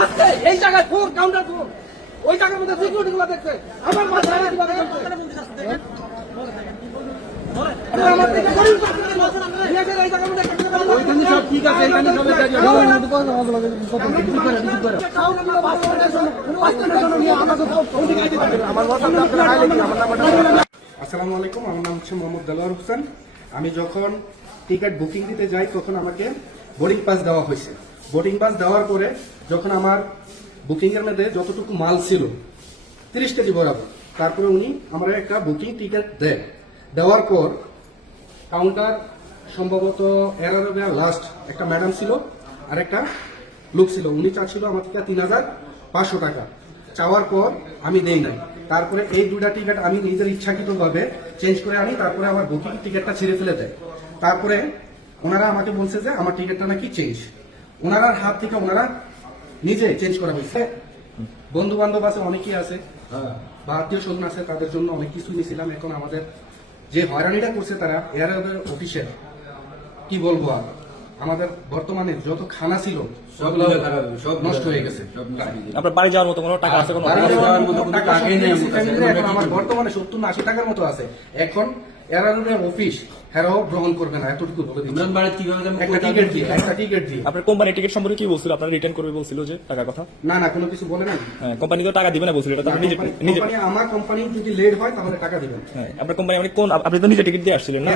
আজকে এই জায়গায় ফোর কাউন্টার ফোর ওই জায়গার মধ্যে সিকিউরিটি গুলো দেখছে আমার মাথায় আসসালামু আলাইকুম আমার নাম হচ্ছে মোহাম্মদ দেলোয়ার হোসেন আমি যখন টিকিট বুকিং দিতে যাই তখন আমাকে বোর্ডিং পাস দেওয়া হয়েছে বোর্ডিং পাস দেওয়ার পরে যখন আমার বুকিং এর মধ্যে যতটুকু মাল ছিল, তিরিশ কেজি বরাবর, তারপরে উনি আমার একটা বুকিং টিকিট দেয়। দেওয়ার পর কাউন্টার সম্ভবত এরারোবিয়া লাস্ট একটা ম্যাডাম ছিল আর একটা লোক ছিল। উনি চাচ্ছিল আমার থেকে তিন হাজার পাঁচশো টাকা। চাওয়ার পর আমি দেই নাই। তারপরে এই দুটা টিকিট আমি নিজের ইচ্ছাকৃতভাবে চেঞ্জ করে আনি, তারপরে আমার বুকিং টিকিটটা ছিঁড়ে ফেলে দেয়। তারপরে ওনারা আমাকে বলছে যে আমার টিকিটটা নাকি চেঞ্জ ওনারার হাত থেকে ওনারা নিজে চেঞ্জ করা হয়েছে। বন্ধু বান্ধব আছে অনেকেই আছে। বা আত্মীয় স্বজন আছে তাদের জন্য অনেক কিছু নিয়েছিলাম। এখন আমাদের যে হয়রানিটা করছে তারা এয়ার অফিসের কি বলব আর? আমাদের বর্তমানে যত খানা ছিল সবগুলো নষ্ট হয়ে গেছে আপনার বাড়ি যাওয়ার মতো কোনো টাকা আছে কোনো? বাড়ি যাওয়ার মতো টাকা টাকাই নেই আমার কাছে। family রে, এখন আমার বর্তমানে সত্তর না আশি টাকার মতো আছে। এখন এয়ারওয়ের অফিস হেরাও গ্রহণ করবে না এতটুকু বলে দিচ্ছি। ইমরান কীভাবে একটা টিকিট দিয়ে একটা টিকিট দিয়ে। আপনার কোম্পানি টিকিট সম্পর্কে কি বলছিল? আপনারা রিটার্ন করবে বলছিল যে টাকার কথা? না না কোনো কিছু বলে না হ্যাঁ কোম্পানি তো টাকা দিবে না বলছিল এটা আপনি নিজে নিজে আমার কোম্পানি যদি লেট হয় তাহলে টাকা দিবেন। হ্যাঁ আপনার কোম্পানি মানে কোন আপনি তো নিজে টিকিট দিয়ে আসছিলেন না?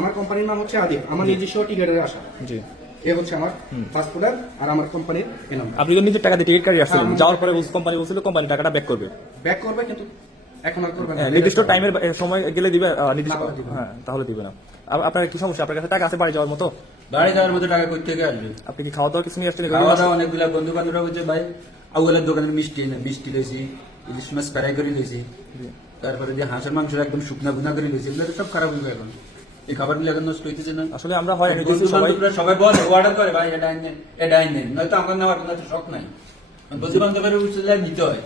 আমার কোম্পানির নাম হচ্ছে আদিব আমার নিজস্ব টিকিটের আশা। জি। এ হচ্ছে আমার পাসপোর্টার আর আমার কোম্পানির আপনি তো নিজের টাকা দিয়ে টিকিট কাটিয়ে আসছিলেন। হ্যাঁ, যাওয়ার পরে কোম্পানি বলছিল কোম্পানি টাকাটা ব্যাক করবে। ব্যাক করবে কিন্তু এখন আর করবে না। হ্যাঁ, নির্দিষ্ট টাইমের সময় গেলে দিবে নির্দিষ্ট। হ্যাঁ তাহলে দিবে না। আপনার কি সমস্যা? আপনার কাছে টাকা আছে বাড়ি যাওয়ার মতো? বাড়ি যাওয়ার মতো টাকা কই থেকে আসবে? আপনি কি খাওয়া দাওয়া কিছু নিয়ে আসছেন খাওয়া দাওয়া অনেকগুলা বন্ধু বান্ধবরা বলছে ভাই আউলের দোকানের মিষ্টি এনে মিষ্টি লইছি ইলিশ মাছ ফ্রাই করে লইছি তারপরে যে হাঁসের মাংস একদম শুকনা গুনা করে লইছি এগুলো সব খারাপ হইবে এখন। এই খাবারগুলো এখন নষ্ট হইতেছে না। আসলে আমরা হয় বান্ধবরা সবাই বলে অর্ডার করে ভাই এটা আইনে এটা আইনে নয়তো আমার নেওয়ার কোনো শখ নাই। বন্ধু বান্ধবের উচিত নিতে হয়।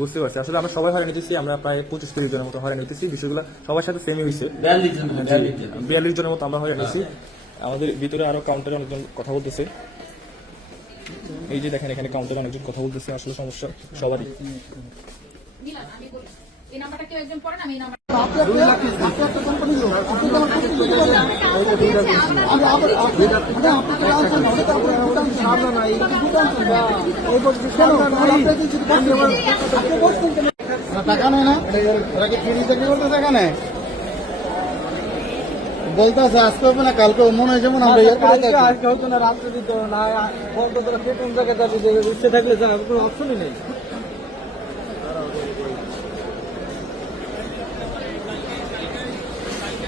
বুঝতে পারছি। আসলে আমরা সবাই হয়রানি হতেছি আমরা প্রায় পঁচিশ তিরিশ জনের মতো হয়রানি হতেছি বিষয়গুলো সবার সাথে সেমই হয়েছে বিয়াল্লিশ জন বিয়াল্লিশ জন বিয়াল্লিশ জনের মতো আমরা হয়ে। গেছি আমাদের ভিতরে আরও কাউন্টারে অনেকজন কথা বলতেছে। এই যে দেখেন এখানে কাউন্টারে অনেকজন কথা বলতেছে আসলে সমস্যা সবারই। মিলান আমি বলি। এই নাম্বারটা কেউ একজন পড়েন আমি এই নাম্বার টাকা নেয় না ওরা কি ফ্রি চাকরি করতেছে এখানে বলতেছে আজকে হবে না কালকে মনে হয় যেমন আমরা ইয়ার করে থাকি। আজকে হতো না রাত্রে দিত না বলতো তোরা কে কোন জায়গায় যাবি ইচ্ছে থাকলে যা কোনো অপশনই নেই সবাই কথা বলতে না দুধ করে টাকা পাঁচ মিনিট আগে এয়ারপোর্ট থেকে আমরা বিমান উঠেছি। ও এখন আমরা কই যাব ভাই এখন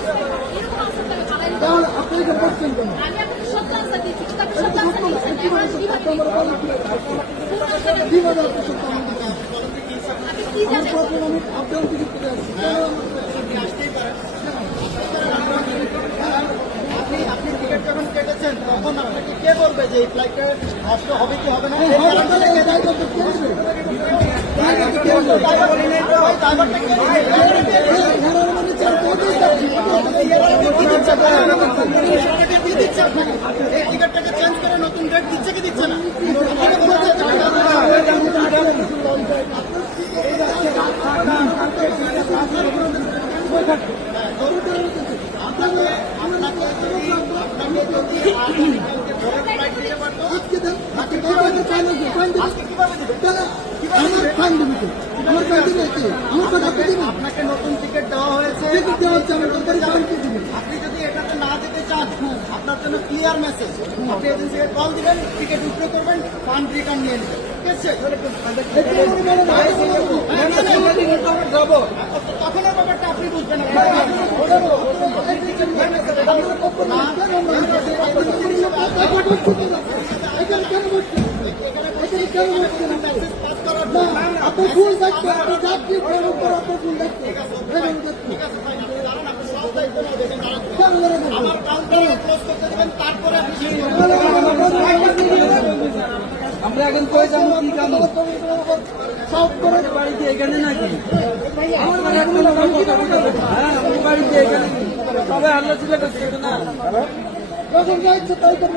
র, এই টিকিট নিতে হবে, এখানে আপনি টিকিট যখন কেটেছেন তখন আপনাকে কে বলবে যে এই ফ্লাইটটা আসতে হবে কি হবে না নেবে? এই ঘোড়ার মানে কি দিচ্ছে আপনাকে? এই টিকিটটাকে চেঞ্জ করে নতুন ডেট দিচ্ছে কি দিচ্ছে না আপনাকে বলছে টাকা আপনাকে আপনাকে যদি আপনাকে যদি ফ্লাইট দিতে পারতো আজকে দেন, আজকে কীভাবে ফাইন হবে? ফাইন দিবে। আজকে কীভাবে দিবে তাহলে আমার আমার আপনি দিবেন? আপনাকে নতুন টিকিট দেওয়া হয়েছে টিকিট দেওয়া হচ্ছে, আমার কোম্পানি ফাইন কে দিবে? আপনি যদি এটাতে না যেতে চান আপনার জন্য ক্লিয়ার মেসেজ আপনি এজেন্সিকে কল দিবেন টিকিট উইথড্র করবেন ফান্ড রিটার্ন নিয়ে নেবেন তখন ব্যাপারটা আপনি বুঝবেন। এখানে কেন বসছেন? এখানে কেন বসছেন আপনারা? ভুল দেখতে আপনি আমরা এখন কয়ে যাব কি সব করে বাড়িতে এখানে নাকি আমার বাড়িতে এখানে সবাই আল্লাহ চিল্লা করছে না যখন যা ইচ্ছে তাই করব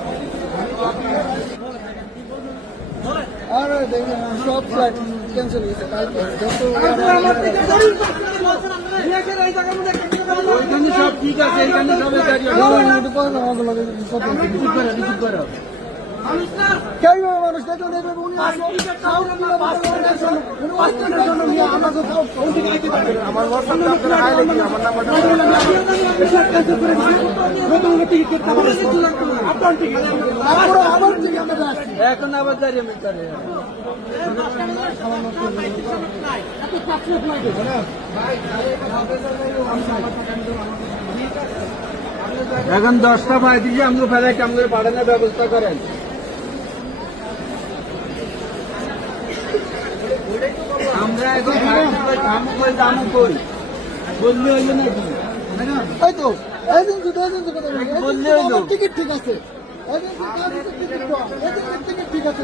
আর দেখবেন সব ফ্লাইট ক্যান্সেল হয়েছে সব ঠিক আছে আমার এখন আবার দাঁড়িয়ে মিটারে এখন দশটা পঁয়ত্রিশে আমাকে ফেলায় আমাদের পাঠানোর ব্যবস্থা করেন? আমরা এখন দামু কই বললে হইল নাকি? এই তো বললে হইল। টিকিট ঠিক আছে। ঠিক আছে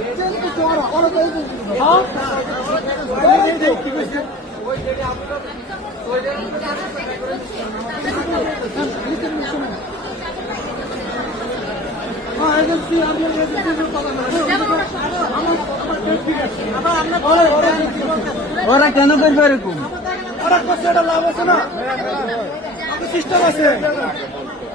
ওরা কেন করবে এরকম? ওরা করছে এটা লাভ আছে না। সিস্টেম আছে।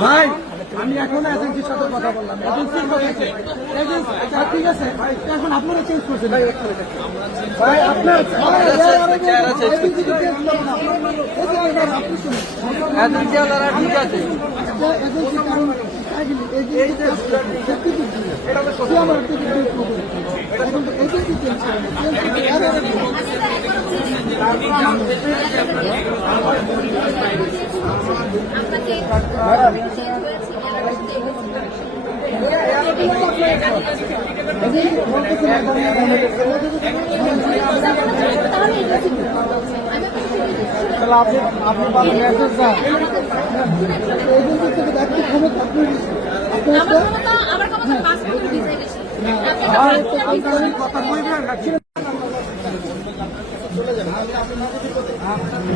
ভাই আমি এখন এজেন্সির সাথে কথা বললাম। এজেন্সির কথা এজেন্সি আচ্ছা ঠিক আছে। এখন আপনারা চেঞ্জ করছেন। ভাই আপনার চেঞ্জ এজেন্সি ওনারা ঠিক আছে। এজেন্সি কারণ এজেন্সি চেঞ্জ করে আপনি আপনি মেসেজ না এজেন্সি থেকে দায়িত্ব ক্ষমতা আপনি আপনি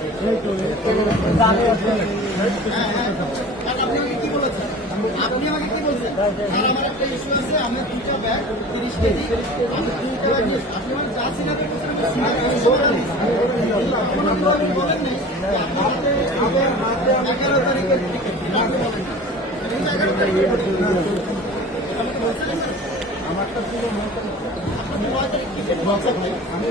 আপনি আমাকে কি বলছেন? আমার একটা ইস্যু আছে আমি দুইটা ব্যাগ তিরিশ কেজি আমি আপনি আমার যা আপনি এগারো তারিখের এগারো তারিখ টিকিট বলছেন ভাই আমি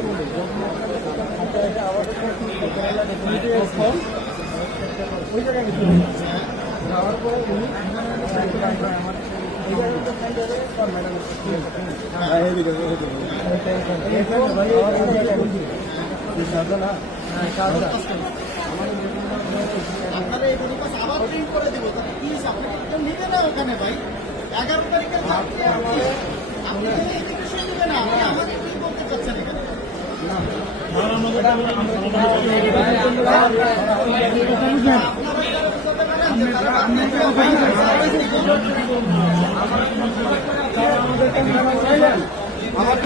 আপনারা এই বোর্ডিং আবার প্রিন্ট করে দেবো। তাহলে কি আপনাকে কেউ নিবে না ওখানে ভাই। এগারো তারিখের আমার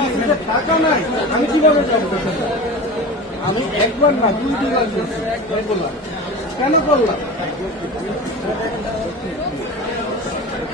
আমি আমি একবার না দুই দুবার করছি বললাম কেন করলাম